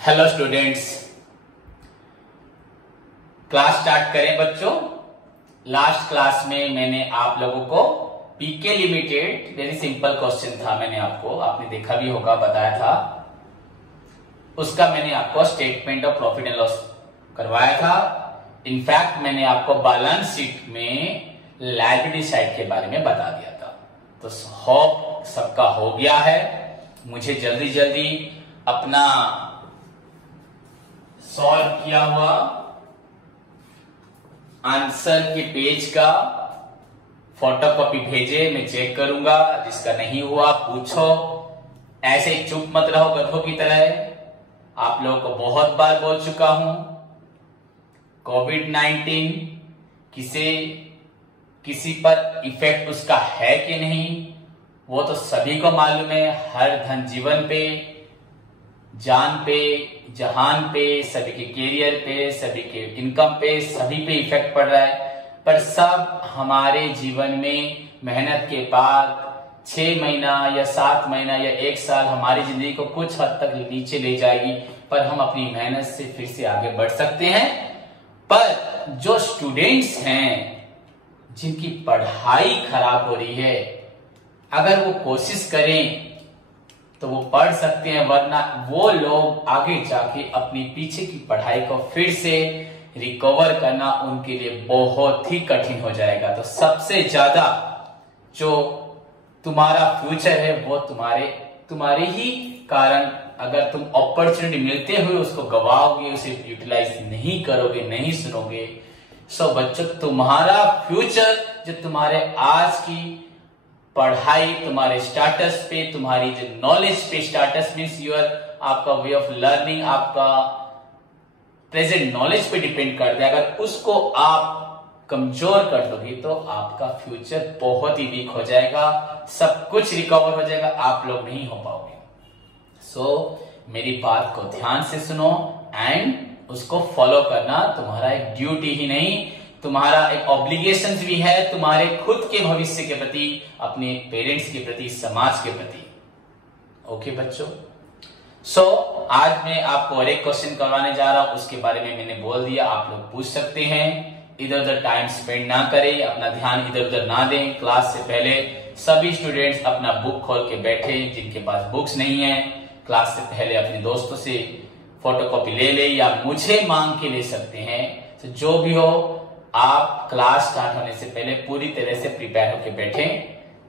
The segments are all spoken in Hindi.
हेलो स्टूडेंट्स, क्लास स्टार्ट करें बच्चों। लास्ट क्लास में मैंने आप लोगों को पीके लिमिटेड वेरी सिंपल क्वेश्चन था, मैंने आपने देखा भी होगा, बताया था। उसका मैंने आपको statement of profit and loss करवाया था। इनफैक्ट मैंने आपको बैलेंस शीट में लायबिलिटी साइड के बारे में बता दिया था। तो होप सबका हो गया है। मुझे जल्दी जल्दी अपना सॉल्व किया हुआ आंसर के पेज का फोटोकॉपी भेजे, मैं चेक करूंगा। जिसका नहीं हुआ पूछो, ऐसे चुप मत रहो गधों की तरह। आप लोगों को बहुत बार बोल चुका हूं, कोविड-19 किसी पर इफेक्ट उसका है कि नहीं वो तो सभी को मालूम है। हर धन जीवन पे, जान पे, जहान पे, सभी के कैरियर पे, सभी के इनकम पे, सभी पे इफेक्ट पड़ रहा है। पर सब हमारे जीवन में मेहनत के बाद 6 महीना या 7 महीना या 1 साल हमारी जिंदगी को कुछ हद तक नीचे ले जाएगी, पर हम अपनी मेहनत से फिर से आगे बढ़ सकते हैं। पर जो स्टूडेंट्स हैं जिनकी पढ़ाई खराब हो रही है, अगर वो कोशिश करें तो वो पढ़ सकते हैं, वरना वो लोग आगे जाके अपनी पीछे की पढ़ाई को फिर से रिकवर करना उनके लिए बहुत ही कठिन हो जाएगा। तो सबसे ज्यादा जो तुम्हारा फ्यूचर है वो तुम्हारे ही कारण, अगर तुम अपॉर्चुनिटी मिलते हुए उसको गवाओगे, उसे यूटिलाइज नहीं करोगे, नहीं सुनोगे, सो बच्चों तुम्हारा फ्यूचर जो तुम्हारे आज की पढ़ाई, तुम्हारे स्टेटस पे, तुम्हारी जो नॉलेज पे, स्टेटस मीन्स आपका वे ऑफ लर्निंग, आपका प्रेजेंट नॉलेज पे डिपेंड करता है। अगर उसको आप कमजोर कर दोगे तो आपका फ्यूचर बहुत ही वीक हो जाएगा, सब कुछ रिकवर हो जाएगा, आप लोग नहीं हो पाओगे। सो मेरी बात को ध्यान से सुनो एंड उसको फॉलो करना तुम्हारा एक ड्यूटी ही नहीं, तुम्हारा एक ऑब्लिगेशन भी है, तुम्हारे खुद के भविष्य के प्रति, अपने पेरेंट्स के प्रति, समाज के प्रति। ओके बच्चों, सो आज मैं आपको और एक क्वेश्चन करवाने जा रहा हूं, उसके बारे में मैंने बोल दिया, आप लोग पूछ सकते हैं। इधर उधर टाइम स्पेंड ना करें, अपना ध्यान इधर उधर ना दें। क्लास से पहले सभी स्टूडेंट्स अपना बुक खोल के बैठे, जिनके पास बुक्स नहीं है क्लास से पहले अपने दोस्तों से फोटोकॉपी ले ले या मुझे मांग के ले सकते हैं। तो जो भी हो, आप क्लास स्टार्ट होने से पहले पूरी तरह से प्रिपेयर होकर बैठे।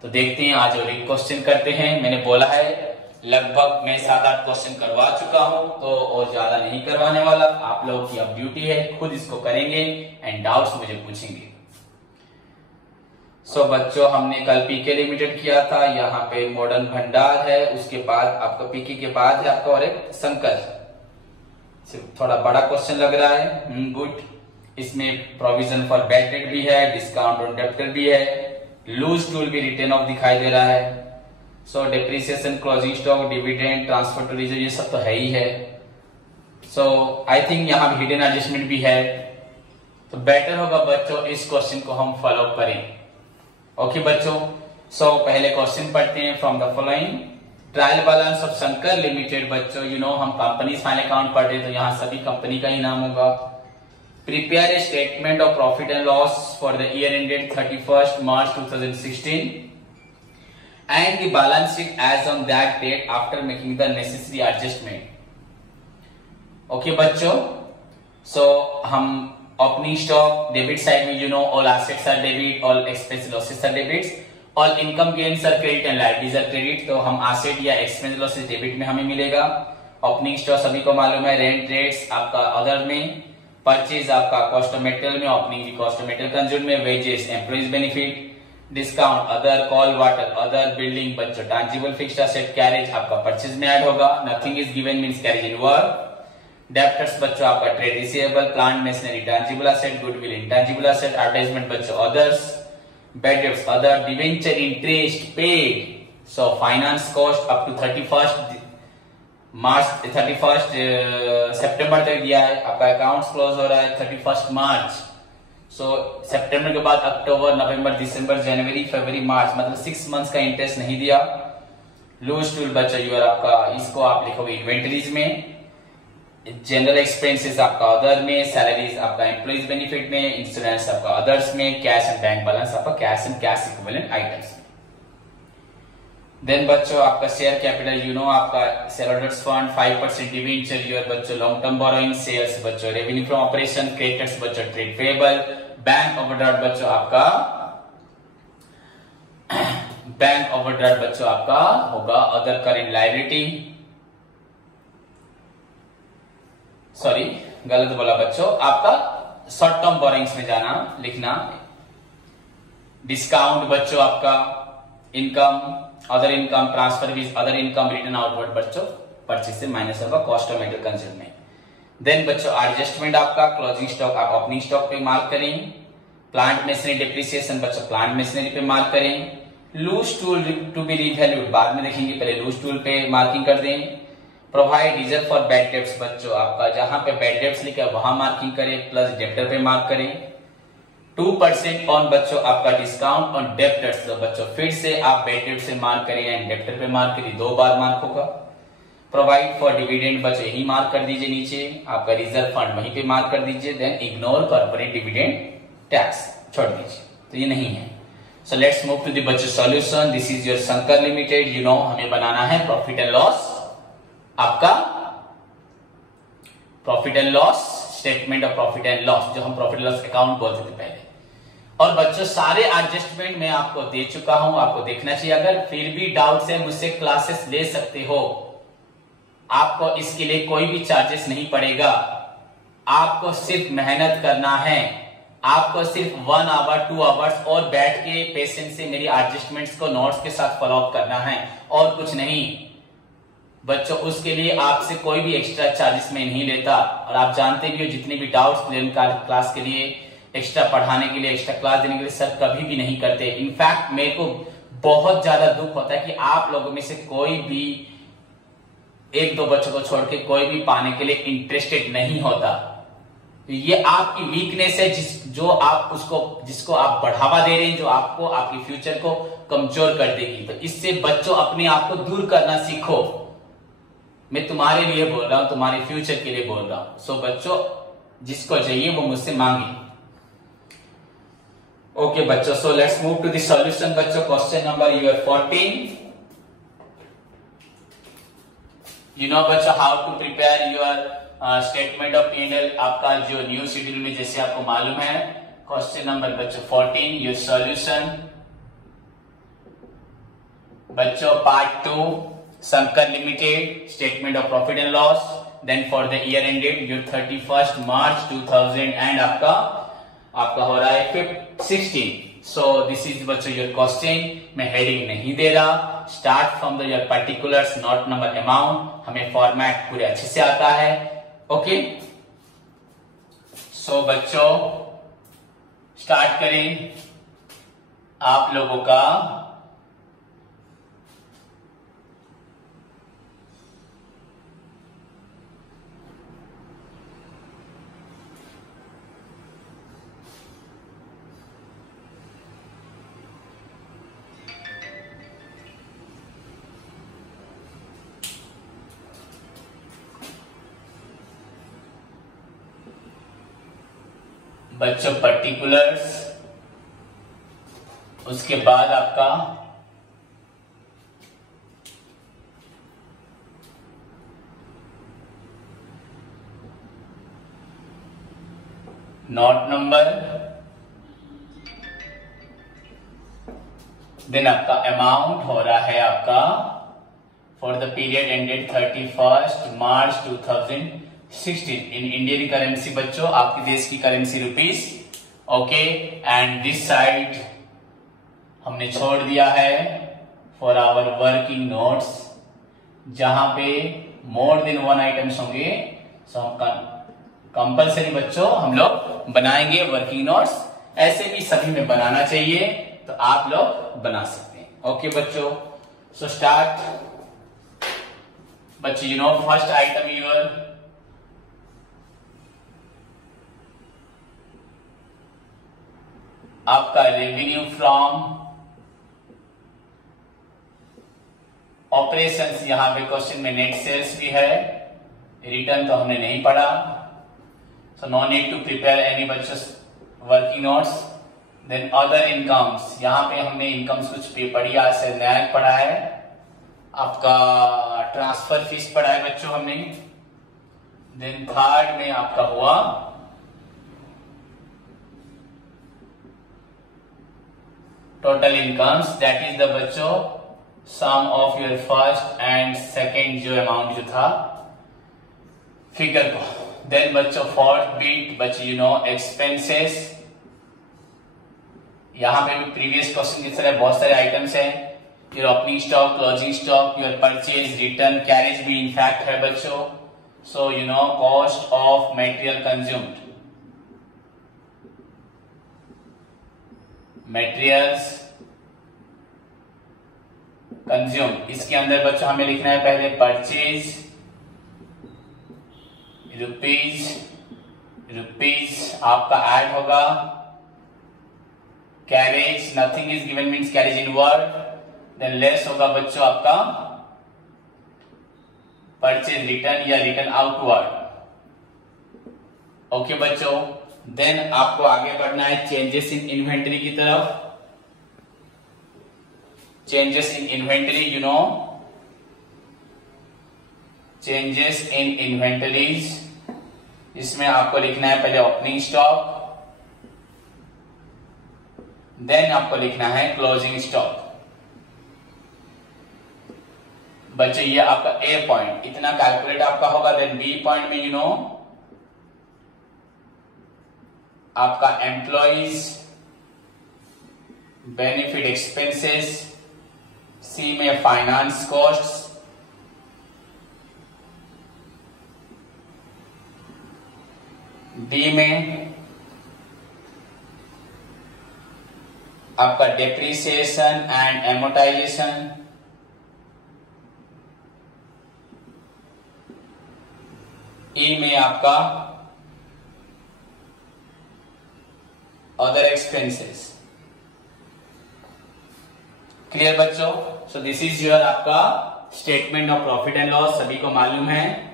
तो देखते हैं आज और एक क्वेश्चन करते हैं। मैंने बोला है लगभग मैं 7-8 क्वेश्चन करवा चुका हूं, तो और ज्यादा नहीं करवाने वाला। आप लोगों की अब ड्यूटी है, खुद इसको करेंगे एंड डाउट्स मुझे पूछेंगे। सो बच्चों, हमने कल पीके लिमिटेड किया था, यहाँ पे मॉडर्न भंडार है, उसके बाद आपका पीके के बाद है आपका और एक शंकर। थोड़ा बड़ा क्वेश्चन लग रहा है, गुड। इसमें प्रोविजन फॉर बैड डेट भी है, डिस्काउंट ऑन डेप्टर भी है, लूज टूल भी रिटर्न ऑफ दिखाई दे रहा है। So depreciation, closing stock, dividend, transfer to reserve, ये सब तो है ही है। सो आई थिंक यहाँ भी हिडन एडजस्टमेंट भी है। तो बेटर होगा बच्चों इस क्वेश्चन को हम फॉलो करें। ओके बच्चों, सो पहले क्वेश्चन पढ़ते हैं। From the following trial balance of Shankar limited. बच्चों हम कंपनी फाइनल अकाउंट पढ़ रहे हैं, तो यहाँ सभी कंपनी का ही नाम होगा। Prepare a statement of profit and loss for the year ended 31st March 2016 and the balance sheet as on that date after making the necessary adjustment. Okay बच्चों, so हम opening stock debit side में all assets are debit, all expense losses are debits, all income gains are credit and liabilities are credit। तो हम asset या expense losses debit में हमें मिलेगा। opening stock सभी को मालूम है, rent rates आपका other में, परचेज आपका कॉस्ट ऑफ मटेरियल में, ओपनिंग की कॉस्ट ऑफ मटेरियल कंज्यूम में, wages employees benefit, discount other, coal water other, building बच्चों टैंजिबल फिक्स्ड एसेट, कैरेज आपका परचेज में ऐड होगा। Nothing is given means carriage inward. Debtors बच्चों आपका trade receivable, plant machinery tangible asset, goodwill intangible asset, advertisement बच्चों others, bad debts other, debenture interest paid. So finance cost up to 31st सितंबर तक दिया है। आपका अकाउंट्स क्लोज हो रहा है 31st मार्च। सो सितंबर के बाद अक्टूबर, नवंबर, दिसंबर, जनवरी, फरवरी, मार्च, मतलब 6 मंथ्स का इंटरेस्ट नहीं दिया। लूज टूल बच्चा यूर आपका, इसको आप लिखोगे इन्वेंटरीज में। जनरल एक्सपेंसेस आपका अदर में, सैलरीज आपका एम्प्लॉइज बेनिफिट में, इंश्योरेंस आपका अदर्स में, कैश एंड बैंक बैलेंस आपका cash and cash equivalent items में। देन बच्चों आपका शेयर कैपिटल आपका share holders fund, 5% debenture your बच्चों लॉन्ग टर्म बोरोइंग, सेल्स बच्चों रेवेन्यू फ्रॉम ऑपरेशन, क्रेडिटर्स बच्चों ट्रेड पेएबल, बैंक ओवरड्राफ्ट बच्चों आपका बैंक ओवरड्राफ्ट बच्चों आपका होगा अदर करेंट लायबिलिटी, सॉरी गलत बोला बच्चों, आपका शॉर्ट टर्म बोरोइंग्स में जाना लिखना, डिस्काउंट बच्चों आपका income, other income, transfer fees, other income return outward बच्चों परचेज से माइनस होगा कॉस्ट ऑफ मेटेरियल कंज्यूम में। देन बच्चों एडजस्टमेंट आपका क्लोजिंग स्टॉक आप ओपनिंग स्टॉक पे मार्क करें, प्लांट मशीनरी डिप्रिसिएशन बच्चों प्लांट मशीनरी पे मार्क करें, loose tool to be revalued बाद में देखेंगे, पहले लूज टूल पे मार्किंग कर दें, provide reserve for bad debts बच्चों आपका जहां पे बैड डेब्ट्स लिखा है वहां मार्किंग करें, प्लस डेप्टर पे मार्क करें, 2% ऑन बच्चों आपका डिस्काउंट ऑन डेप्टर्स, तो बच्चों फिर से आप बैड डेब्ट से मार्क करें एंड डेप्टर पे मार्क करिए, 2 बार मार्क होगा। प्रोवाइड फॉर डिविडेंड बच्चों यही मार्क कर दीजिए, नीचे आपका रिजर्व फंड वहीं पे मार्क कर दीजिए, then ignore corporate dividend tax छोड़ दीजिए, तो ये नहीं है। So let's move to the बच्चों solution. This is your Shankar limited, हमें बनाना है प्रॉफिट एंड लॉस, आपका profit and loss statement of profit and loss, जो हम प्रॉफिट लॉस अकाउंट बोलते थे पहले। और बच्चों सारे एडजस्टमेंट मैं आपको दे चुका हूं, आपको देखना चाहिए, अगर फिर भी डाउट है मुझसे क्लासेस ले सकते हो, आपको इसके लिए कोई भी चार्जेस नहीं पड़ेगा, आपको सिर्फ मेहनत करना है, आपको सिर्फ 1 आवर 2 आवर्स और बैठ के पेशेंस से मेरी एडजस्टमेंट्स को नोट्स के साथ फॉलो अप करना है और कुछ नहीं बच्चों। उसके लिए आपसे कोई भी एक्स्ट्रा चार्जेस मैं नहीं लेता, और आप जानते भी हो जितने भी डाउट्स क्लास के लिए एक्स्ट्रा पढ़ाने के लिए एक्स्ट्रा क्लास देने के लिए सर कभी भी नहीं करते। इनफैक्ट मेरे को बहुत ज्यादा दुख होता है कि आप लोगों में से कोई भी 1-2 बच्चों को छोड़ के कोई भी पाने के लिए इंटरेस्टेड नहीं होता। ये आपकी वीकनेस है जिसको आप बढ़ावा दे रहे हैं, जो आपको आपके फ्यूचर को कमजोर कर देगी। तो इससे बच्चों अपने आप को दूर करना सीखो। मैं तुम्हारे लिए बोल रहा हूं, तुम्हारे फ्यूचर के लिए बोल रहा हूं। सो बच्चों जिसको चाहिए वो मुझसे मांगे। ओके बच्चों, so let's move to the solution बच्चों। Question number your 14। बच्चों how to prepare your statement of P&L, आपका जो न्यू शेड्यूल में जैसे आपको मालूम है। क्वेश्चन नंबर बच्चों 14 योर सॉल्यूशन बच्चों part 2 Shankar limited statement of profit and loss, then for the year ended your 31 March 2000 and आपका हो रहा है 16। सो दिस इज बच्चों योर क्वेश्चन। मैं हेडिंग नहीं दे रहा, start from the your particulars note number amount, हमें फॉर्मेट पूरे अच्छे से आता है। ओके सो बच्चों स्टार्ट करें आप लोगों का बच्चों पर्टिकुलर्स, उसके बाद आपका नोट नंबर, देन आपका अमाउंट हो रहा है आपका for the period ended 31 March 2016 in Indian currency बच्चों, आपके देश की currency rupees. Okay and this side हमने छोड़ दिया है फॉर आवर वर्किंग नोट्स, जहां पे मोर देन 1 आइटम्स होंगे। सो हम कंपल्सरी बच्चों हम लोग बनाएंगे वर्किंग नोट्स, ऐसे भी सभी में बनाना चाहिए, तो आप लोग बना सकते हैं। ओके बच्चों, सो स्टार्ट बच्चों। फर्स्ट आइटम यूर आपका रेवेन्यू फ्रॉम ऑपरेशंस, यहां पे क्वेश्चन में नेट सेल्स भी है, रिटर्न तो हमने नहीं पढ़ा, so no need to prepare any बच्चों working notes. Then other incomes, यहाँ पे हमने इनकम्स कुछ पढ़ी, आज से नया पढ़ा है, आपका ट्रांसफर फीस पढ़ा है बच्चों हमने। देन थर्ड में आपका हुआ total incomes, that is the बच्चों sum of your first and second जो अमाउंट जो था फिगर को। देन बच्चों फोर्थ बीट बच्चों यू नो एक्सपेंसेस, यहां पे भी प्रीवियस क्वेश्चन की तरह बहुत सारे आइटम्स हैं, your opening stock, closing stock, your purchase, return, carriage भी इनफैक्ट है बच्चों। So you know cost of material consumed, materials consume, इसके अंदर बच्चों हमें लिखना है पहले परचेज रुपीज आपका ऐड होगा, carriage nothing is given means carriage in word, than less होगा बच्चों आपका परचेज रिटर्न या रिटर्न आउटवर्ड। ओके बच्चों, देन आपको आगे बढ़ना है चेंजेस इन इन्वेंटरी की तरफ। Changes in inventory, you know changes in inventories, इसमें आपको लिखना है पहले ओपनिंग स्टॉक, देन आपको लिखना है क्लोजिंग स्टॉक। बच्चे ये आपका ए पॉइंट इतना कैलकुलेट आपका होगा। देन बी पॉइंट में यू नो आपका एम्प्लॉइज बेनिफिट एक्सपेंसेस, सी में फाइनेंस कॉस्ट्स, डी में आपका डेप्रिसिएशन एंड एमोटाइजेशन, ई में आपका अदर एक्सपेंसेस। क्लियर बच्चों? सो दिस इज योर आपका statement of profit and loss, सभी को मालूम है।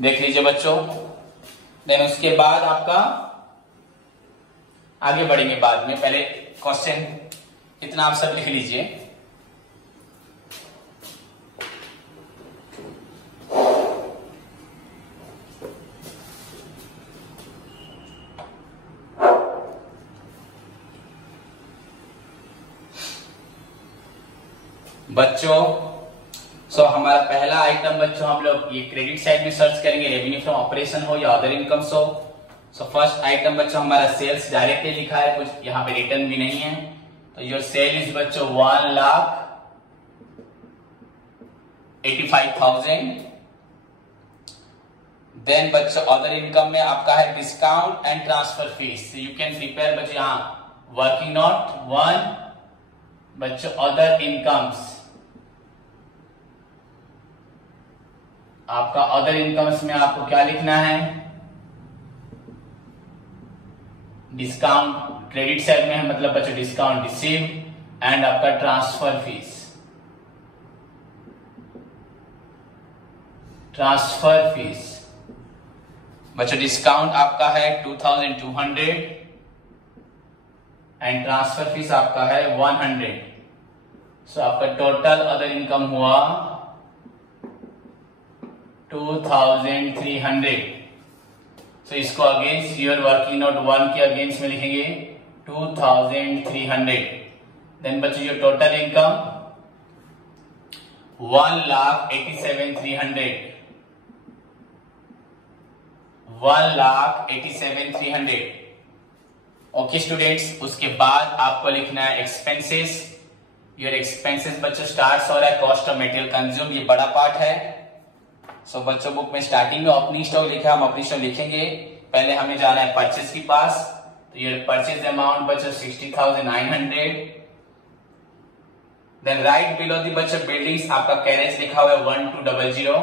देख लीजिए बच्चों, देन उसके बाद आपका आगे बढ़ेंगे बाद में, पहले क्वेश्चन इतना आप सब लिख लीजिए। बच्चों सो हमारा पहला आइटम बच्चों हम लोग ये क्रेडिट साइड में सर्च करेंगे, रेवेन्यू फ्रॉम ऑपरेशन हो या अदर इनकम्स हो। सो फर्स्ट आइटम बच्चों हमारा सेल्स डायरेक्टली लिखा है, कुछ यहाँ पे रिटर्न भी नहीं है, तो योर सेल इज बच्चों 1,85,000। देन बच्चों अदर इनकम में आपका है discount and transfer fees, you can prepare बच्चों यहाँ वर्किंग नोट 1 बच्चों अदर इनकम्स, आपका अदर इनकम्स में आपको क्या लिखना है, डिस्काउंट क्रेडिट साइड में है मतलब बच्चों डिस्काउंट रिसीव एंड आपका ट्रांसफर फीस। ट्रांसफर फीस बच्चों डिस्काउंट आपका है 2,200 एंड ट्रांसफर फीस आपका है 100। सो आपका टोटल अदर इनकम हुआ 2,300। सो इसको अगेंस्ट योर वर्किंग नोट 1 के अगेंस्ट में लिखेंगे 2,300। देन बच्चों your total income 1,87,300, 1,87,300। Okay students, उसके बाद आपको लिखना है एक्सपेंसेस। योर एक्सपेंसेस बच्चों स्टार्ट हो रहा है कॉस्ट ऑफ मटेरियल कंज्यूम, ये बड़ा पार्ट है। सो बच्चों बुक में स्टार्टिंग में ओपनिंग स्टॉक लिखा, हम ओपनिंग स्टॉक लिखेंगे, पहले हमें जाना है परचेज के पास, तो ये परचेज अमाउंट बच्चों 60,900। देन राइट बिलो दी बच्चों बिल्डिंग्स आपका कैरेज लिखा हुआ है 1200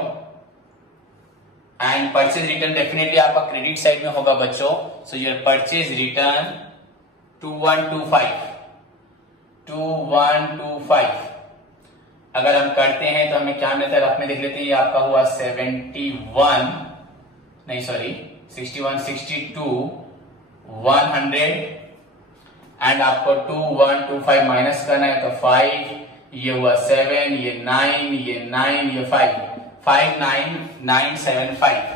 एंड परचेज रिटर्न डेफिनेटली आपका क्रेडिट साइड में होगा बच्चों। सो योर परचेज रिटर्न 2125 अगर हम करते हैं तो हमें क्या मिलता है, रफ में देख लेते हैं। ये आपका हुआ 71, नहीं सॉरी 61, 62, 100 एंड आपको 2125 माइनस करना है तो 5, ये हुआ 7, ये 9, ये 9, ये 5, 59975।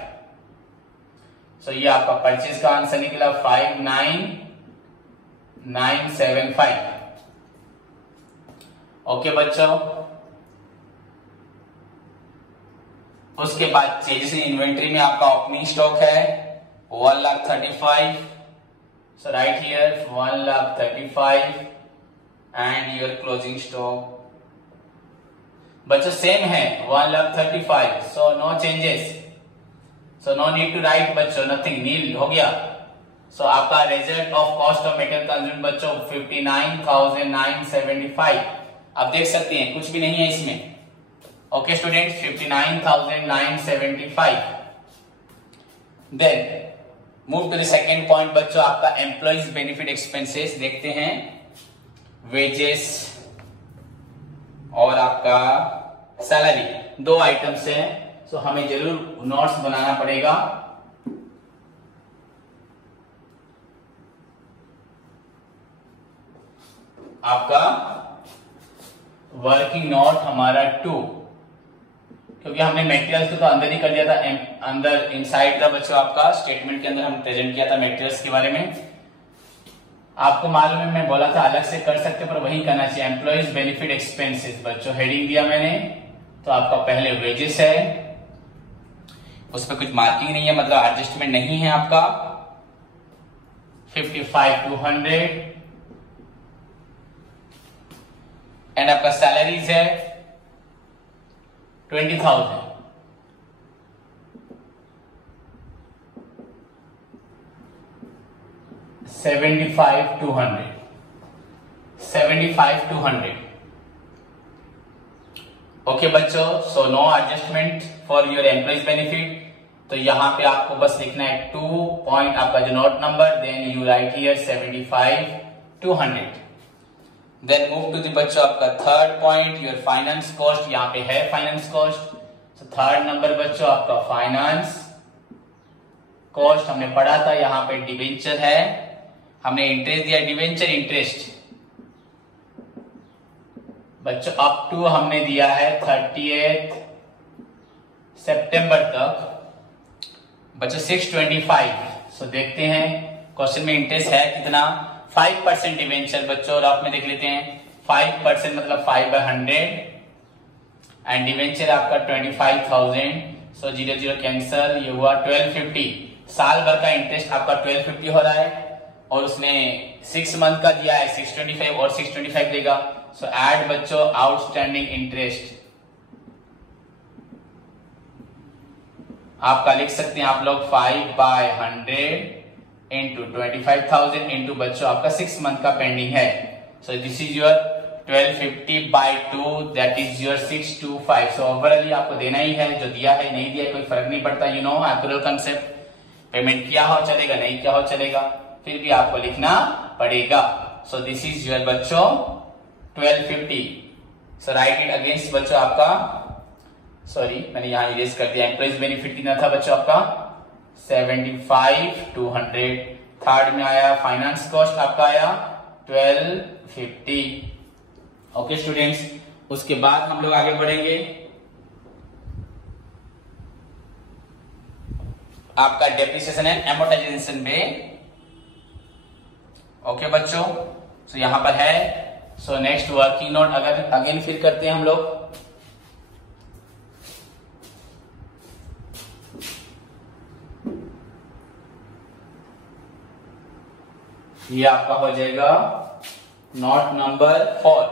सो ये आपका परचेज का आंसर निकला 59975। ओके बच्चों, उसके बाद चेंजेस इन इन्वेंट्री में आपका ओपनिंग स्टॉक है 1,35,000। So right here 1,35,000 and your closing stock बच्चों सेम है 1,35,000। So no changes, so no need to write बच्चों, नथिंग, नील हो गया। सो आपका result of cost of material consume बच्चों 59,975। आप देख सकते हैं कुछ भी नहीं है इसमें। Okay students, 59,975। Then move to the second point बच्चों, आपका एम्प्लॉइज बेनिफिट एक्सपेंसेस देखते हैं। वेजेस और आपका सैलरी, दो आइटम्स हैं। सो हमें जरूर नोट्स बनाना पड़ेगा। आपका वर्किंग नोट हमारा 2, क्योंकि हमने मटेरियल्स तो अंदर ही कर दिया था, अंदर इनसाइड था बच्चों आपका स्टेटमेंट के अंदर हम प्रेजेंट किया था मटेरियल्स के बारे में। आपको मालूम है मैं बोला था अलग से कर सकते पर वही करना चाहिए। एम्प्लॉइज बेनिफिट एक्सपेंसेस बच्चों हेडिंग दिया मैंने, तो आपका पहले वेजेस है, उस पर कुछ मार्किंग नहीं है, मतलब एडजस्टमेंट नहीं है आपका। 55,200 एंड आपका सैलरीज है 20,000। $75,200 ओके बच्चों, so no adjustment for your employees benefit. तो यहां पे आपको बस लिखना है 2 पॉइंट आपका जो note number, then you write here 75,200। Then move to the बच्चों आपका third point, your finance cost. यहाँ पे है फाइनेंस कॉस्ट। तो थर्ड नंबर बच्चों आपका फाइनेंस कॉस्ट हमने पढ़ा था। यहाँ पे डिवेंचर है, हमने इंटरेस्ट दिया, डिवेंचर इंटरेस्ट बच्चों अप टू हमने दिया है 30 सितंबर तक बच्चों 625। सो देखते हैं क्वेश्चन में इंटरेस्ट है कितना, 5% डिवेंचर बच्चों, और आप में देख लेते हैं 5% मतलब 5/100 एंड डिवेंचर आपका 25,000। सो 0 कैंसल, ये हुआ 1250। साल भर का इंटरेस्ट आपका 1250 हो रहा है और उसने 6 मंथ का दिया है 625 और 625 देगा। सो ऐड बच्चों आउटस्टैंडिंग इंटरेस्ट आपका लिख सकते हैं आप लोग 5/100 इंटू 25,000 इंटू बच्चों आपका 6 मंथ का पेंडिंग है। सो this is your 1250/2 that is your 625। सो ओवरऑली आपको देना ही है, जो दिया है नहीं दिया कोई फर्क नहीं पड़ता। You know actual concept, payment किया हो चलेगा, नहीं किया हो चलेगा, फिर भी आपको लिखना पड़ेगा। सो दिस इज योर बच्चों 1250। सो राइट इट अगेंस्ट बच्चों आपका, सॉरी मैंने यहां इरेज कर दिया, एम्प्लॉइज बेनिफिट कितना था बच्चों आपका 75,200। थर्ड में आया फाइनेंस कॉस्ट आपका आया 1250। ओके स्टूडेंट्स, उसके बाद हम लोग आगे बढ़ेंगे आपका डेप्रिसिएशन एंड एमोर्टाइजेशन में। ओके बच्चों, सो यहां पर है। सो नेक्स्ट वर्किंग नोट अगर अगेन फिर करते हैं हम लोग। ये आपका हो जाएगा नोट नंबर 4।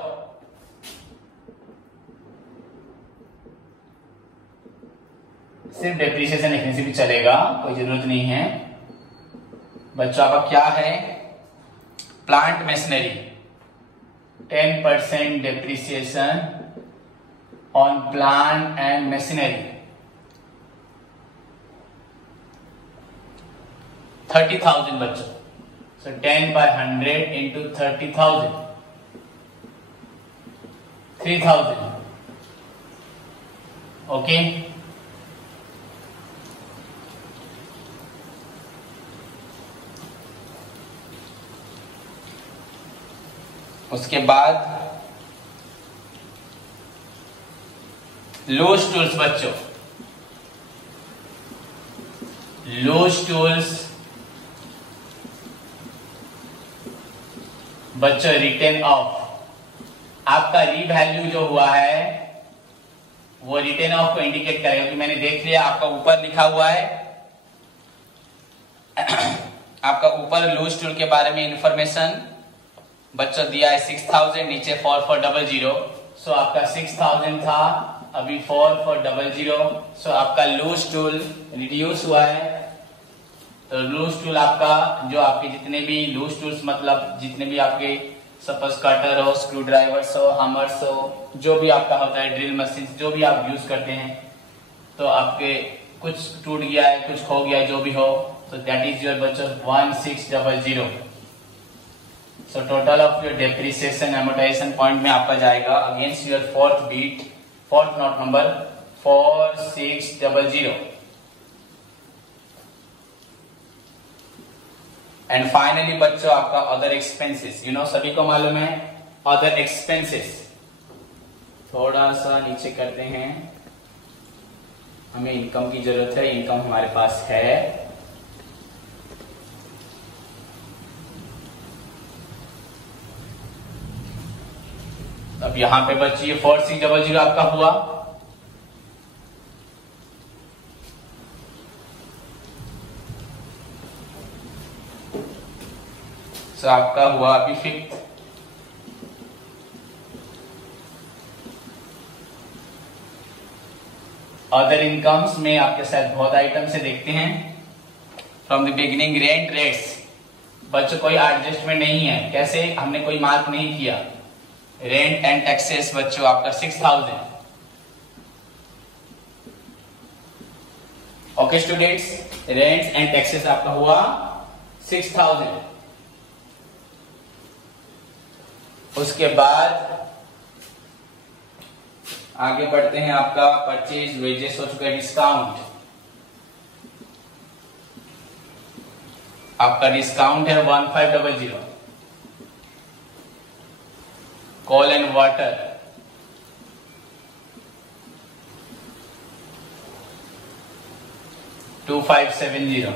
सिर्फ डेप्रिसिएशन लिखने से भी चलेगा, कोई जरूरत नहीं है बच्चों। आपका क्या है, plant machinery 10% depreciation on plant and machinery 30,000 बच्चों। So 10/100 into 30,000 3,000 okay. उसके बाद लूज टूल्स बच्चों, लूज टूल्स बच्चों रिटेन ऑफ, आपका री वैल्यू जो हुआ है वो रिटेन ऑफ को इंडिकेट करेगा, क्योंकि मैंने देख लिया आपका ऊपर लिखा हुआ है, आपका ऊपर लूज टूल के बारे में इंफॉर्मेशन बच्चों दिया है 6000, नीचे 4400, सो आपका 6000 था, अभी 4400, सो आपका लूज टूल रिड्यूस हुआ है। तो लूज टूल आपका जो आपके जितने भी लूज टूल्स मतलब जितने भी आपके सपोज कटर हो, स्क्रू ड्राइवर्स हो, हैमर्स हो, जो भी आपका होता है, ड्रिल मशीन जो भी आप यूज करते हैं, तो आपके कुछ टूट गया है, कुछ खो गया है, जो भी हो, तो दैट इज योर बच्चों 1600। So total of your depreciation amortisation point में आपका जाएगा अगेंस्ट योर फोर्थ बीट, fourth note number 4600। And finally बच्चों आपका अदर एक्सपेंसेस, सभी को मालूम है अदर एक्सपेंसेस, थोड़ा सा नीचे करते हैं, हमें इनकम की जरूरत है, इनकम हमारे पास है, अब यहां पे बच्ची 4600 आपका हुआ, तो आपका हुआ अभी फिफ्थ। अदर इनकम्स में आपके साथ बहुत आइटम से देखते हैं। From the beginning rent rates बच्चों कोई एडजस्टमेंट नहीं है, कैसे हमने कोई मार्क नहीं किया। रेंट एंड टैक्सेस बच्चों आपका 6000। Okay students, rent and taxes आपका हुआ 6000। उसके बाद आगे बढ़ते हैं, आपका परचेज वेजेस हो चुका है, डिस्काउंट आपका डिस्काउंट है 1500। कोल एंड वाटर 2570।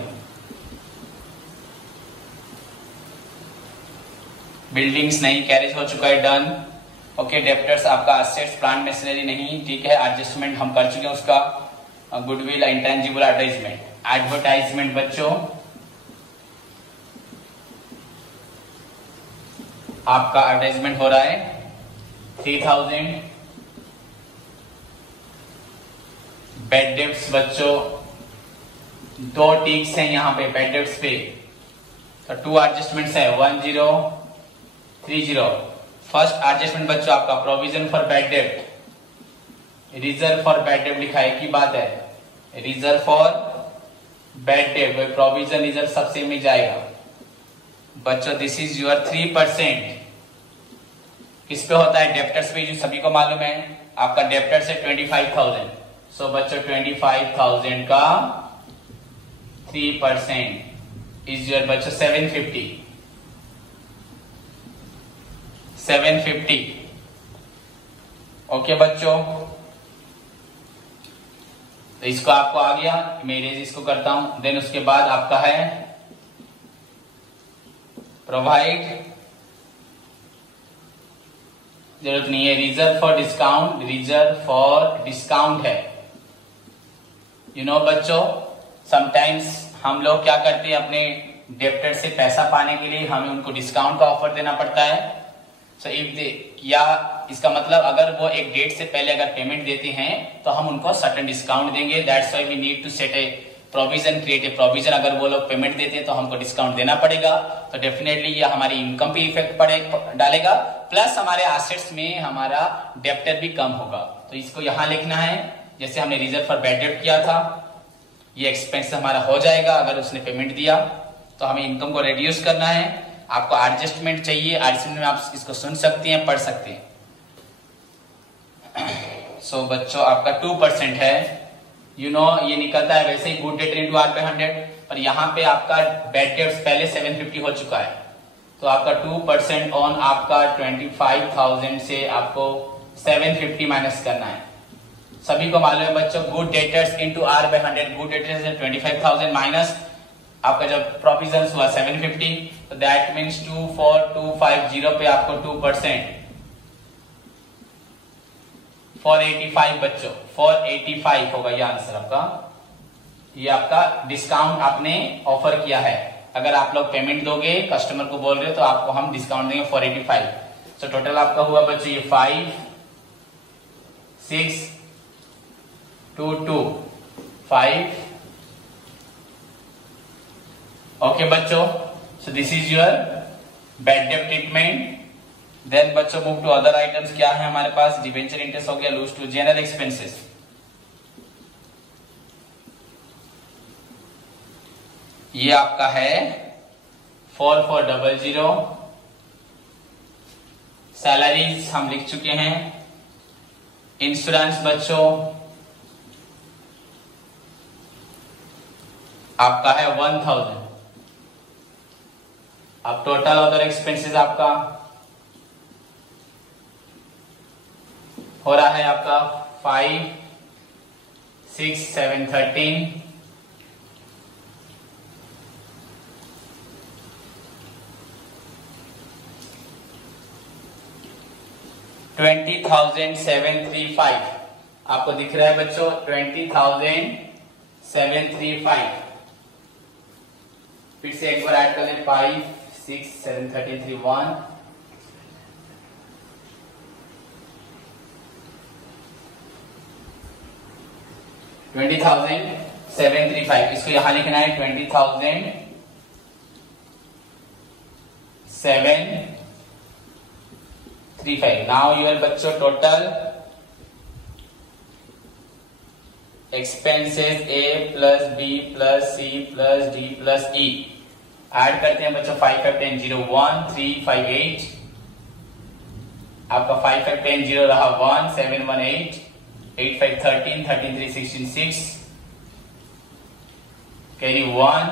बिल्डिंग्स नहीं, कैरेज हो चुका है, डन। ओके डेप्टर्स आपका असेट्स प्लांट मशीनरी नहीं, ठीक है, एडजस्टमेंट हम कर चुके हैं उसका। गुडविल इंटेंजिबल एडवर्टाइजमेंट, एडवर्टाइजमेंट बच्चों आपका एडवर्टाइजमेंट हो रहा है 3000। बेड डेप्ट्स बच्चों दो टिक्स हैं यहाँ पे बेड डेप्ट्स पे, तो 2 एडजस्टमेंट्स है 1030। फर्स्ट एडजस्टमेंट बच्चों आपका प्रोविजन फॉर बैड डेब्ट, रिजर्व फॉर बैड डेब्ट लिखा है, की बात है, रिजर्व फॉर बैड डेब्ट, प्रोविजन रिजर्व सबसे में जाएगा बच्चों। This is your 3%। किस पे होता है, डेप्टर्स पे, जो सभी को मालूम है आपका डेप्टर्स है 25000। सो बच्चों 25000 का 3% इज योर बच्चों 750। ओके बच्चों, तो इसको आपको आ गया, मैं इरेज इसको करता हूं। देन उसके बाद आपका है प्रोवाइड, जरूरत नहीं है, reserve for discount, reserve for discount है। बच्चों समटाइम्स हम लोग क्या करते हैं, अपने डेप्टर से पैसा पाने के लिए हमें उनको डिस्काउंट का ऑफर देना पड़ता है। सो इफ दे, या इसका मतलब अगर वो एक डेट से पहले अगर पेमेंट देते हैं तो हम उनको सर्टेन डिस्काउंट देंगे। That's why we need to set a provision, create a provision. अगर वो लोग पेमेंट देते हैं तो हमको डिस्काउंट देना पड़ेगा, तो डेफिनेटली ये हमारी इनकम पे इफेक्ट डालेगा, प्लस हमारे एसेट्स में हमारा डेप्टर भी कम होगा। तो इसको यहां लिखना है, जैसे हमने रिजर्व फॉर बैड डेट किया था, ये एक्सपेंस हमारा हो जाएगा अगर उसने पेमेंट दिया, तो हमें इनकम को रिड्यूस करना है। आपको एडजस्टमेंट चाहिए, एडजस्टमेंट में आप इसको सुन सकते हैं, पढ़ सकते हैं। सो बच्चों आपका 2% है। ये निकलता है वैसे ही गुड डेटर इंटू आर पे 100, और यहाँ पे आपका बैड डेट्स पहले 750 हो चुका है, तो आपका 2% ऑन आपका 25,000 से आपको 750 माइनस करना है। सभी को मालूम है बच्चों, good debtors into R by 100, good debtors 25,000 minus आपका जब प्रोविजन हुआ 750, तो दैट मीन्स 24250 पे आपको 2% 485 बच्चों, 485 होगा ये आंसर आपका। ये आपका डिस्काउंट आपने ऑफर किया है। अगर आप लोग पेमेंट दोगे, कस्टमर को बोल रहे हो, तो आपको हम डिस्काउंट देंगे 485। तो टोटल आपका हुआ बच्चों ये 5 6 2 2 5। ओके बच्चों, so this is your bad debt treatment. Then बच्चों मूव टू अदर आइटम्स। क्या है हमारे पास? डिबेंचर इंटरेस्ट हो गया, लूज टू जनरल एक्सपेंसेस। ये आपका है 4400। सैलरीज हम लिख चुके हैं। इंश्योरेंस बच्चों आपका है 1000। अब टोटल अदर एक्सपेंसेस आपका हो रहा है आपका 5 6 7 13। $20,735 आपको दिख रहा है बच्चों, 20,735। फिर से एक बार ऐड कर लें, 5 6 7 13 3 1। $20,735, इसको यहां लिखना है 20,735। नाउ योर बच्चों total expenses A plus B plus C plus D plus E add करते हैं बच्चों। 5 5 10 0 1 3 5 8। आपका 5 5 10 0 रहा 1 7 1 8 8 5 13 13 3 16 6 कैरी 1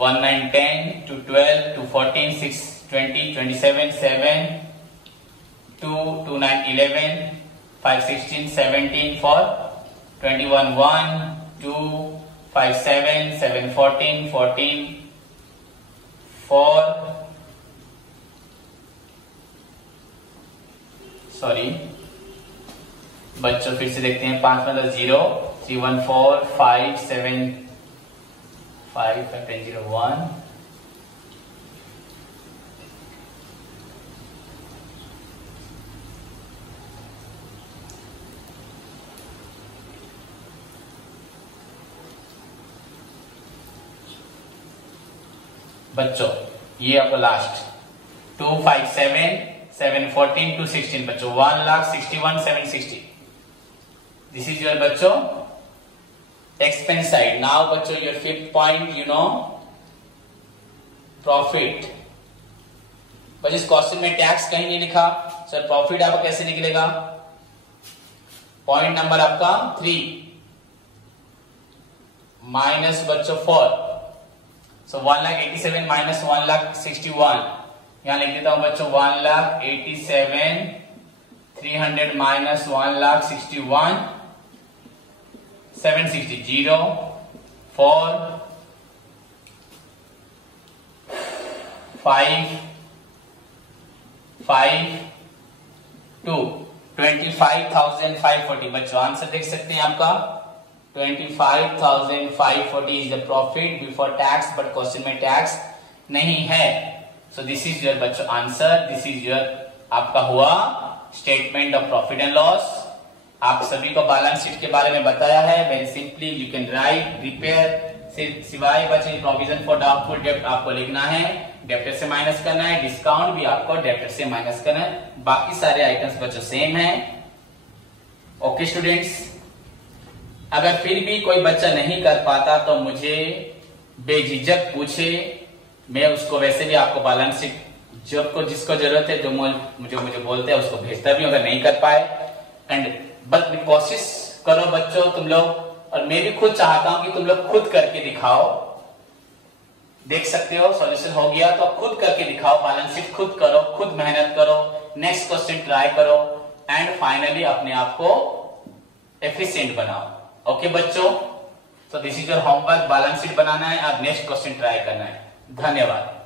1 9 10 2 12 2 14 6 20 27 7 2 2 9 11 5 16 17 4 21 1 2 5 7 7 14 14 4 सॉरी बच्चों फिर से देखते हैं। 5 मतलब 0 3 1 4 5 7 5 5 10 0 1। बच्चों ये आपका लास्ट 2 5 7 7 14 2 16 बच्चों 1,61,760। दिस इज योर बच्चों एक्सपेंस साइड। नाउ बच्चों योर 5th पॉइंट प्रॉफिट। बस इस क्वेश्चन में टैक्स कहीं नहीं लिखा सर, प्रॉफिट आपका कैसे निकलेगा? पॉइंट नंबर आपका 3 माइनस बच्चों 4। सो 1,87,000 माइनस 1,61,000। यहां लिख देता हूं बच्चों 1,87,300 माइनस 1,61,760 0 4 5 5 2 25,540। बच्चों आंसर देख सकते हैं आपका 25,540 is the profit before tax, but question में टैक्स नहीं है। सो दिस इज योर बच्चों आंसर। दिस इज योर आपका हुआ statement of profit and loss. आप सभी को बैलेंस शीट के बारे में बताया है। Very simply you can write repair. सिवाय बचे प्रोविजन फॉर डाउटफुल डेब्ट आपको लिखना है, डेब्टर से माइनस करना है, डिस्काउंट भी आपको डेब्टर से माइनस करना है। बाकी सारे आइटम्स बच्चों सेम है। ओके स्टूडेंट्स, अगर फिर भी कोई बच्चा नहीं कर पाता तो मुझे बेझिझक पूछे, मैं उसको वैसे भी आपको बैलेंस शीट जिसको जरूरत है जो मुझे बोलते हैं उसको भेजता भी। अगर नहीं कर पाए एंड बस कोशिश करो बच्चों तुम लोग, और मैं भी खुद चाहता हूं कि तुम लोग खुद करके दिखाओ। देख सकते हो सॉल्यूशन हो गया तो खुद करके दिखाओ, बैलेंस शीट खुद करो, खुद मेहनत करो, नेक्स्ट क्वेश्चन ट्राई करो एंड फाइनली अपने आप को एफिशिएंट बनाओ। ओके बच्चों, तो this is your homework, balance sheet बनाना है, अब नेक्स्ट क्वेश्चन ट्राई करना है। धन्यवाद।